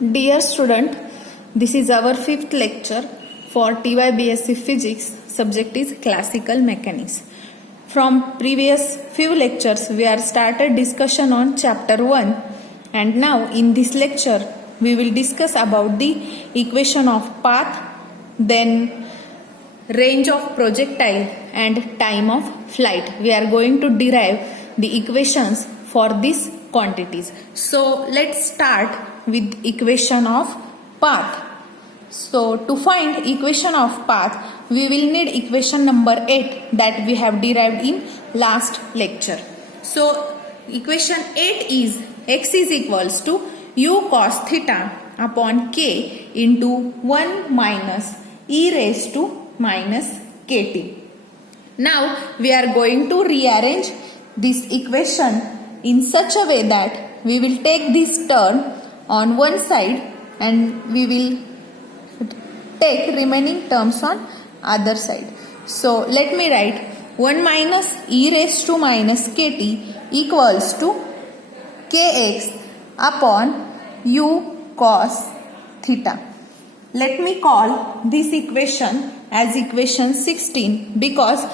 Dear student, this is our fifth lecture for TY BSc Physics. Subject is Classical Mechanics. From previous few lectures, we are started discussion on chapter 1, and now in this lecture, we will discuss about the equation of path, then range of projectile and time of flight. We are going to derive the equations for these quantities. So let's start with equation of path. So to find equation of path, we will need equation number 8 that we have derived in last lecture. So equation 8 is x is equals to u cos theta upon k into 1 minus e raised to minus kt. Now we are going to rearrange this equation in such a way that we will take this term on one side and we will take remaining terms on other side. So let me write 1 minus e raised to minus kt equals to kx upon u cos theta. Let me call this equation as equation 16 because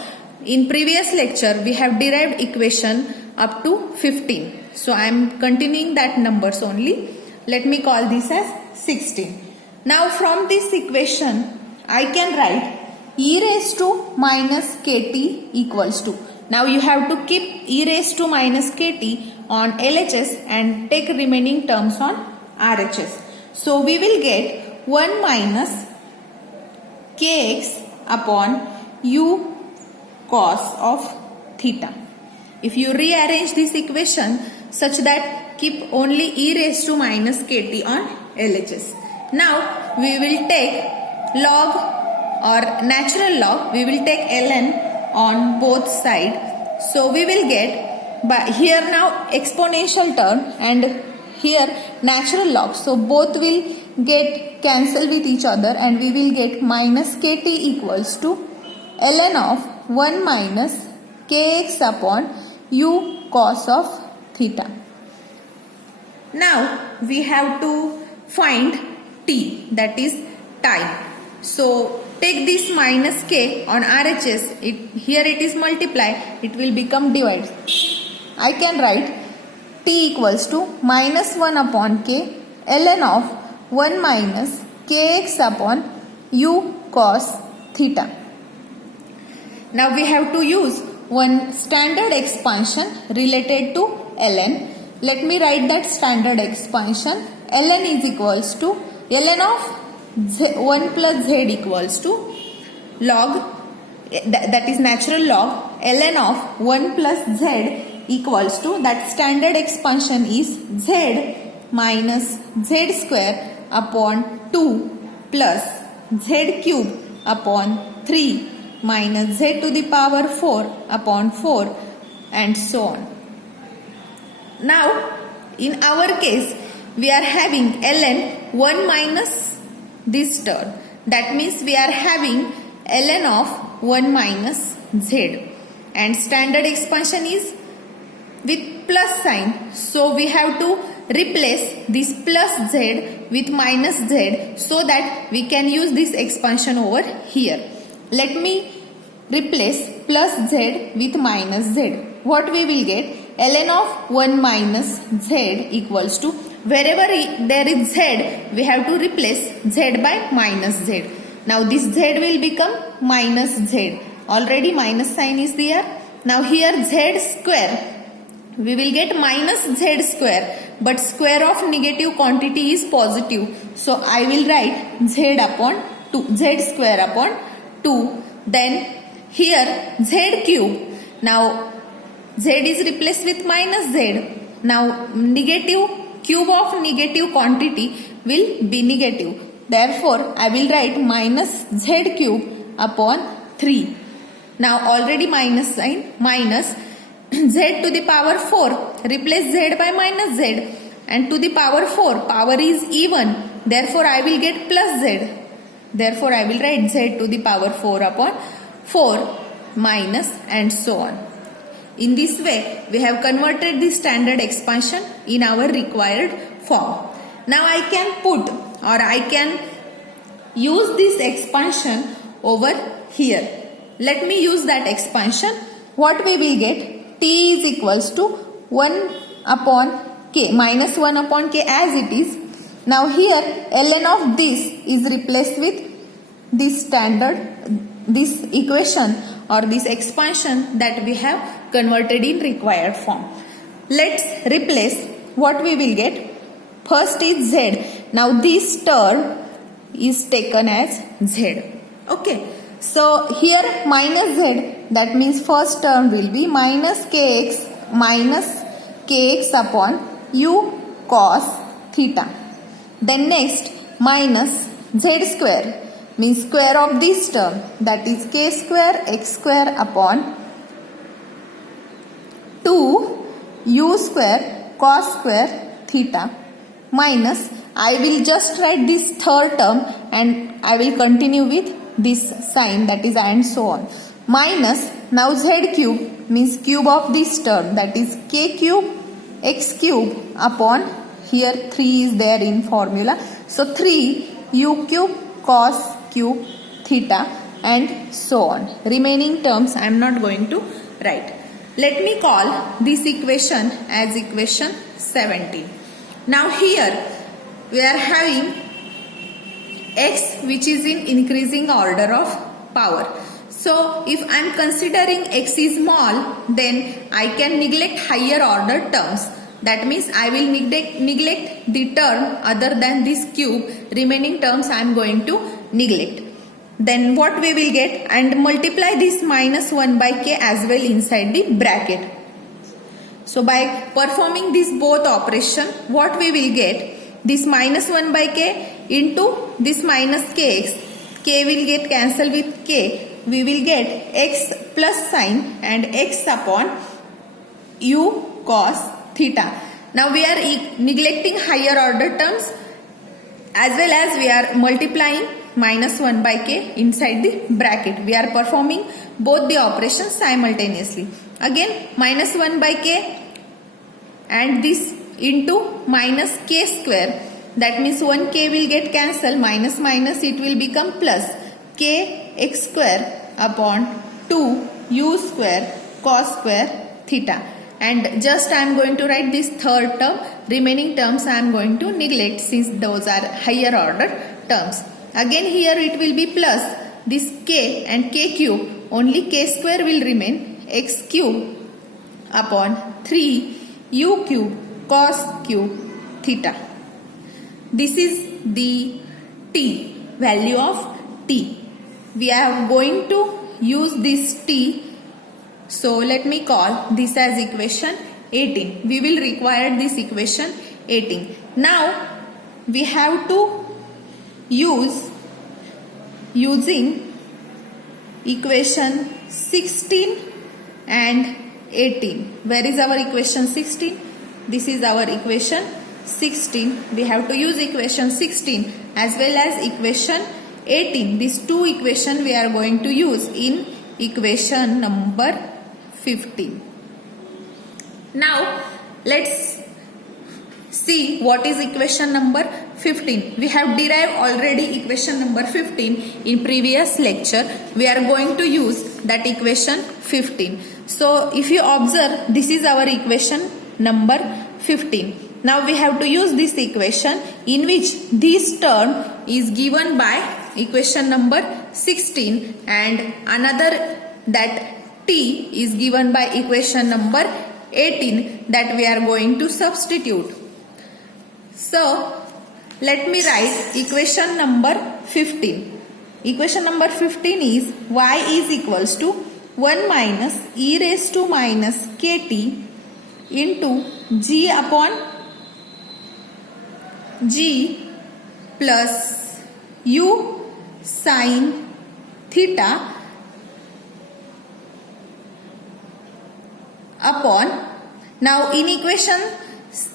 in previous lecture we have derived equation up to 15. So I am continuing that numbers only. Let me call this as 16. Now from this equation I can write e raised to minus kt equals to. Now you have to keep e raised to minus kt on LHS and take remaining terms on RHS. So we will get 1 minus kx upon u cos of theta. If you rearrange this equation such that keep only e raised to minus kt on LHS. Now we will take log or natural log, we will take ln on both sides. So we will get, but here now exponential term and here natural log. So both will get cancelled with each other and we will get minus kt equals to ln of 1 minus kx upon u cos of theta. Now we have to find t, that is time. So take this minus k on RHS, here it is multiply, it will become divide. I can write t equals to minus 1 upon k ln of 1 minus kx upon u cos theta. Now we have to use one standard expansion related to ln. Let me write that standard expansion. Ln is equals to ln of 1 plus z equals to log, that is natural log, ln of 1 plus z equals to, that standard expansion is z minus z square upon 2 plus z cube upon 3 minus z to the power 4 upon 4 and so on. Now in our case we are having ln 1 minus this term. That means we are having ln of 1 minus z and standard expansion is with plus sign. So we have to replace this plus z with minus z so that we can use this expansion over here. Let me replace plus z with minus z. What we will get? Ln of 1 minus z equals to, wherever there is z, we have to replace z by minus z. Now this z will become minus z. Already minus sign is there. Now here z square, we will get minus z square, but square of negative quantity is positive. So I will write z upon 2, z square upon 2. Then here z cube. Now z is replaced with minus z. Now negative cube of negative quantity will be negative. Therefore I will write minus z cube upon 3. Now already minus sign, minus z to the power 4, replace z by minus z, and to the power 4, power is even, therefore I will get plus z. Therefore I will write z to the power 4 upon 4 minus and so on. In this way we have converted the standard expansion in our required form. Now I can put or I can use this expansion over here. Let me use that expansion. What we will get? T is equals to 1 upon k, minus 1 upon k as it is. Now here ln of this is replaced with this standard, this equation or this expansion that we have converted in required form. Let's replace. What we will get? First is z. Now this term is taken as z. Okay. So here minus z, that means first term will be minus kx upon u cos theta. Then next minus z square means square of this term, that is k square x square upon 2 u square cos square theta minus, I will just write this third term and I will continue with this sign, that is and so on, minus now z cube means cube of this term, that is k cube x cube upon, here 3 is there in formula, so 3 u cube cos cube theta and so on. Remaining terms I am not going to write. Let me call this equation as equation 17. Now here we are having x which is in increasing order of power. So if I am considering x is small, then I can neglect higher order terms. That means I will neglect the term other than this cube. Remaining terms I am going to neglect. Then what we will get? And multiply this minus 1 by k as well inside the bracket. So by performing this both operation, what we will get? This minus 1 by k into this minus kx. K will get cancelled with k. We will get x plus sign and x upon u cos theta. Now we are neglecting higher order terms as well as we are multiplying minus 1 by k inside the bracket. We are performing both the operations simultaneously. Again minus 1 by k and this into minus k square. That means 1k will get cancelled, minus minus it will become plus k x square upon 2 u square cos square theta. And just I am going to write this third term. Remaining terms I am going to neglect since those are higher order terms. Again here it will be plus this k and k cube. Only k square will remain, x cube upon 3 u cube cos cube theta. This is the t, value of t. We are going to use this t. So let me call this as equation 18. We will require this equation 18. Now we have to using equation 16 and 18. Where is our equation 16? This is our equation 16. We have to use equation 16 as well as equation 18. These two equations we are going to use in equation number 15. Now let's see what is equation number 15. We have derived already equation number 15 in previous lecture. We are going to use that equation 15. So if you observe, this is our equation number 15. Now we have to use this equation in which this term is given by equation number 16 and another that t is given by equation number 18 that we are going to substitute. So let me write equation number 15. Equation number 15 is y is equals to 1 minus e raised to minus kt into g upon g plus u sin theta upon, now in equation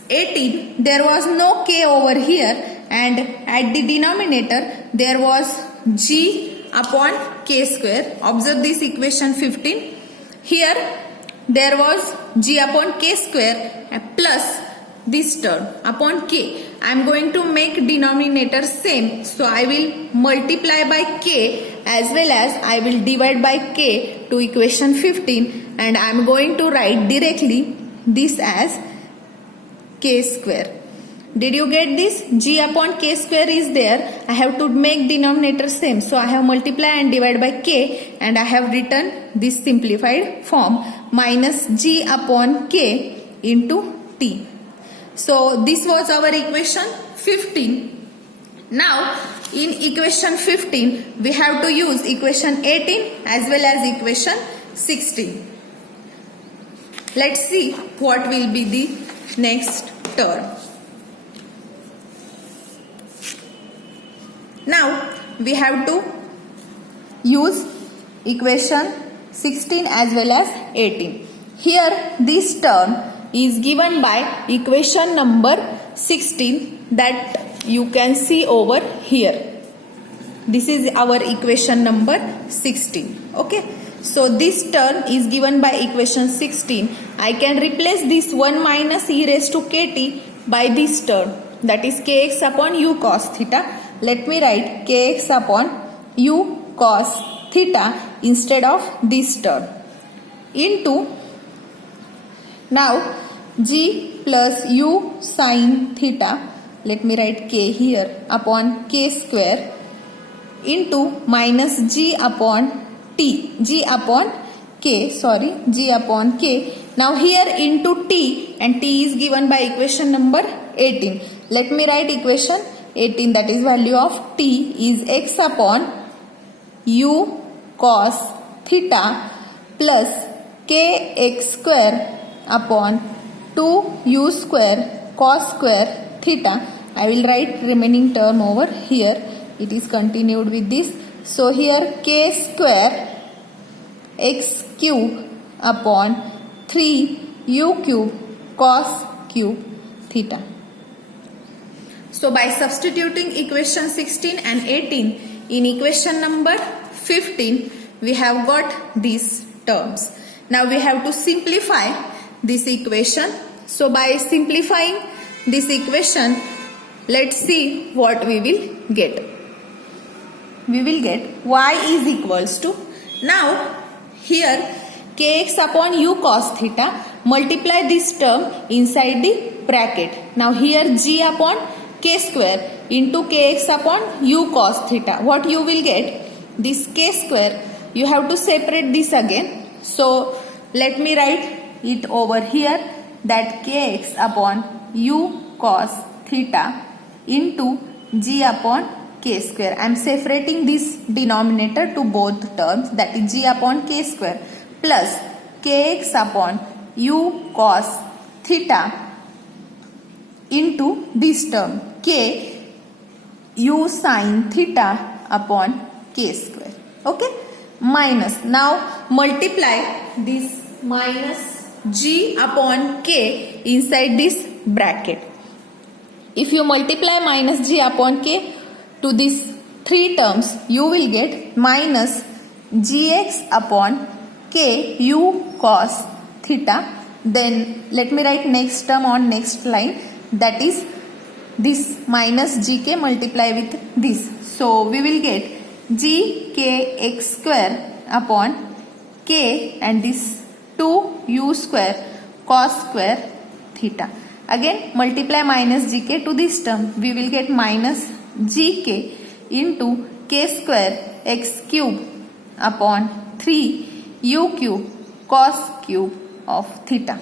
18 there was no k over here and at the denominator there was g upon k square. Observe this equation 15. Here there was g upon k square plus this term upon k. I am going to make denominator same. So I will multiply by k as well as I will divide by k to equation 15, and I am going to write directly this as k square. Did you get this? G upon k square is there. I have to make denominator same. So I have multiply and divide by k, and I have written this simplified form minus g upon k into t. So this was our equation 15. Now in equation 15 we have to use equation 18 as well as equation 16. Let's see what will be the next term. Now we have to use equation 16 as well as 18. Here this term is given by equation number 16 that you can see over here. This is our equation number 16. Okay. So this term is given by equation 16. I can replace this 1 minus e raised to kt by this term, that is kx upon u cos theta. Let me write kx upon u cos theta instead of this term into now g plus u sin theta. Let me write k here upon k square into minus g upon t, g upon k. Now here into t, and t is given by equation number 18. Let me write equation 18, that is value of t is x upon u cos theta plus kx square upon 2u square cos square theta. I will write remaining term over here. It is continued with this. So here k square x cube upon 3u cube cos cube theta. So by substituting equation 16 and 18 in equation number 15, we have got these terms. Now we have to simplify this equation. So by simplifying this equation, let's see what we will get. We will get y is equals to, now here kx upon u cos theta, multiply this term inside the bracket. Now here g upon k square into kx upon u cos theta. What you will get? This k square, you have to separate this again. So let me write it over here, that kx upon u cos theta into g upon k square. I am separating this denominator to both terms, that is g upon k square plus kx upon u cos theta into this term k u sin theta upon k square. Okay, minus, now multiply this minus g upon k inside this bracket. If you multiply minus g upon k to these three terms, you will get minus gx upon k u cos theta. Then let me write next term on next line, that is this minus gk multiply with this. So we will get gkx square upon k and this 2u square cos square theta. Again multiply minus gk to this term, we will get minus gk into k square x cube upon 3u cube cos cube of theta.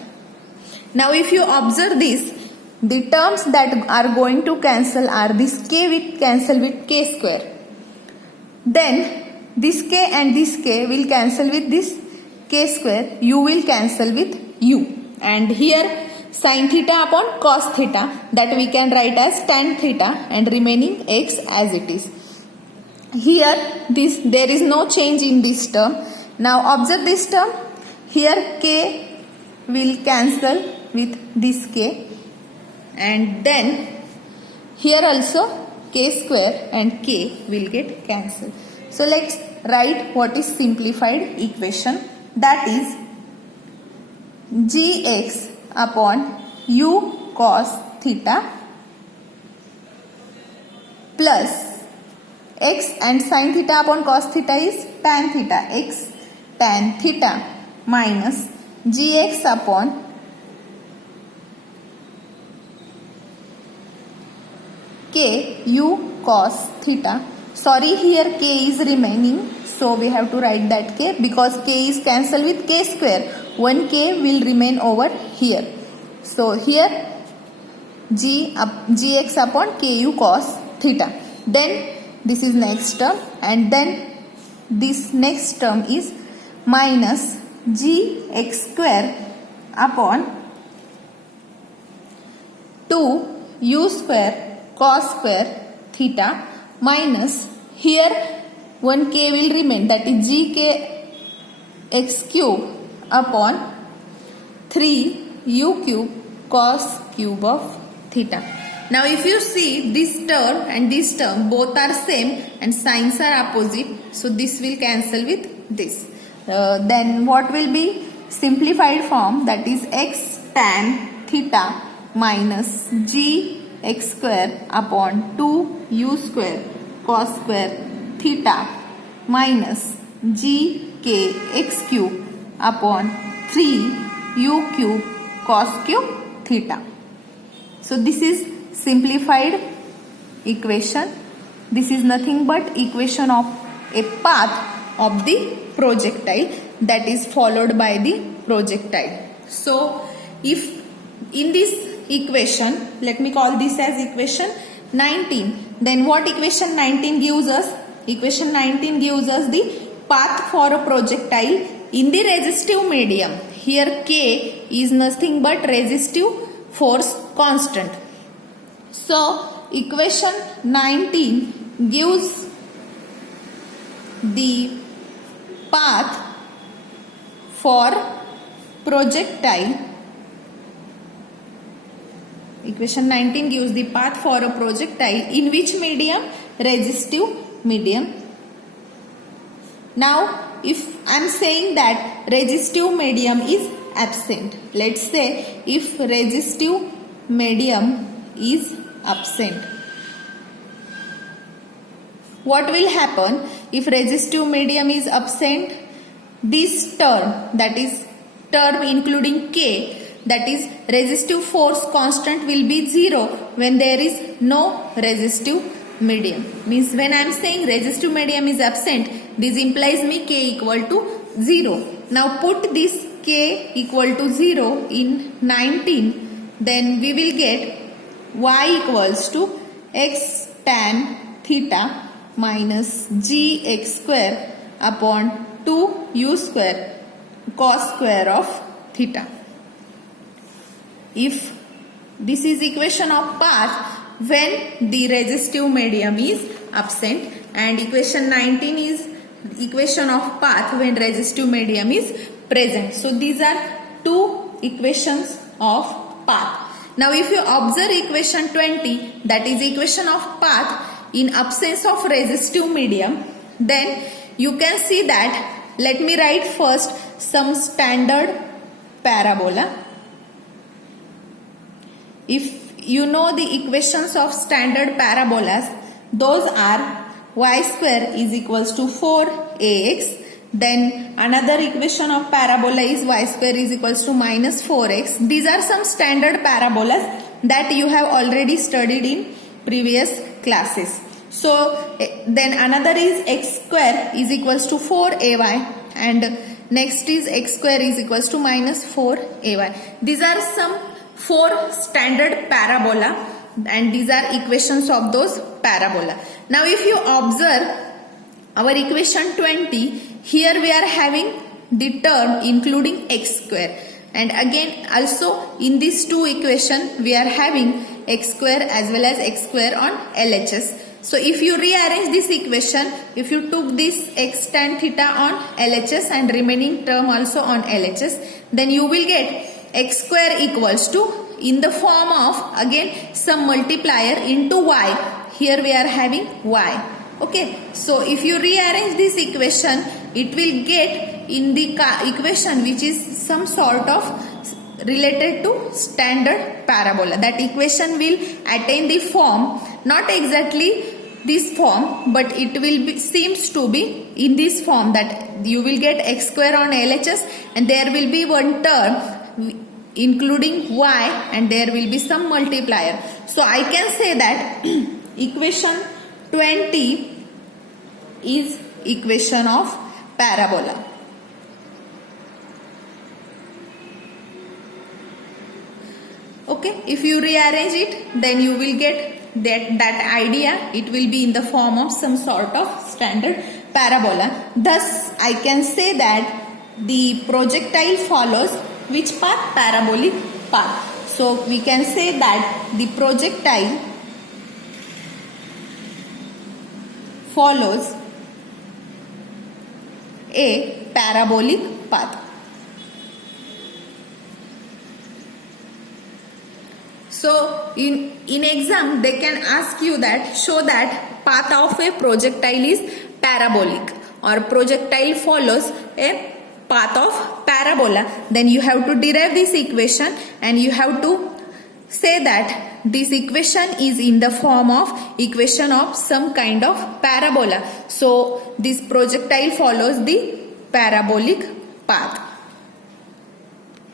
Now if you observe this, the terms that are going to cancel are this k will cancel with k square. Then this k and this k will cancel with this k square, u will cancel with u. And here sin theta upon cos theta, that we can write as tan theta, and remaining x as it is. Here there is no change in this term. Now observe this term, here k will cancel with this k, and then here also k square and k will get cancelled. So let's write what is simplified equation, that is gx upon u cos theta plus x and sin theta upon cos theta is tan theta, x tan theta minus gx upon k u cos theta. Sorry, here k is remaining, so we have to write that k because k is cancelled with k square. One k will remain over here. So here gx upon ku cos theta. Then this is next term, and then this next term is minus gx square upon 2u square cos square theta minus here 1k will remain, that is gk x cube upon 3u cube cos cube of theta. Now if you see this term and this term both are same and signs are opposite, so this will cancel with this. Then what will be simplified form, that is x tan theta minus g x square upon 2u square cos square theta minus g k x cube upon 3u cube cos cube theta. So this is simplified equation. This is nothing but equation of a path of the projectile that is followed by the projectile. So if in this equation, let me call this as equation 19, then what equation 19 gives us? Equation 19 gives us the path for a projectile in the resistive medium. Here k is nothing but resistive force constant. So equation 19 gives the path for projectile. Equation 19 gives the path for a projectile in which medium? Resistive medium. Now if I am saying that resistive medium is absent, let's say if resistive medium is absent, what will happen if resistive medium is absent? This term, that is term including k, that is resistive force constant, will be 0 when there is no resistive medium. Means when I am saying resistive medium is absent, this implies me k equal to 0. Now put this k equal to 0 in 19, then we will get y equals to x tan theta minus gx square upon 2u square cos square of theta. If this is equation of path when the resistive medium is absent, and equation 19 is equation of path when resistive medium is present. So these are two equations of path. Now if you observe equation 20, that is equation of path in absence of resistive medium, then you can see that, let me write first some standard parabola. If you know the equations of standard parabolas, those are y square is equals to 4ax. Then another equation of parabola is y square is equals to minus 4x. These are some standard parabolas that you have already studied in previous classes. So then another is x square is equals to 4ay, and next is x square is equals to minus 4ay. These are some 4 standard parabola, and these are equations of those parabola. Now if you observe our equation 20, here we are having the term including x square, and again also in these two equations we are having x square as well as x square on LHS. So if you rearrange this equation, if you took this x tan theta on LHS and remaining term also on LHS, then you will get x square equals to, in the form of again some multiplier into y. Here we are having y. Okay, so if you rearrange this equation, it will get in the equation which is some sort of related to standard parabola. That equation will attain the form, not exactly this form, but it will be seems to be in this form, that you will get x square on LHS and there will be one term including y and there will be some multiplier. So I can say that equation 20 is equation of parabola. Okay, if you rearrange it, then you will get that idea. It will be in the form of some sort of standard parabola. Thus, I can say that the projectile follows which path? Parabolic path. So, we can say that the projectile follows a parabolic path. So in exam they can ask you that show that path of a projectile is parabolic or projectile follows a path of parabola. Then you have to derive this equation and you have to say that this equation is in the form of equation of some kind of parabola. So this projectile follows the parabolic path.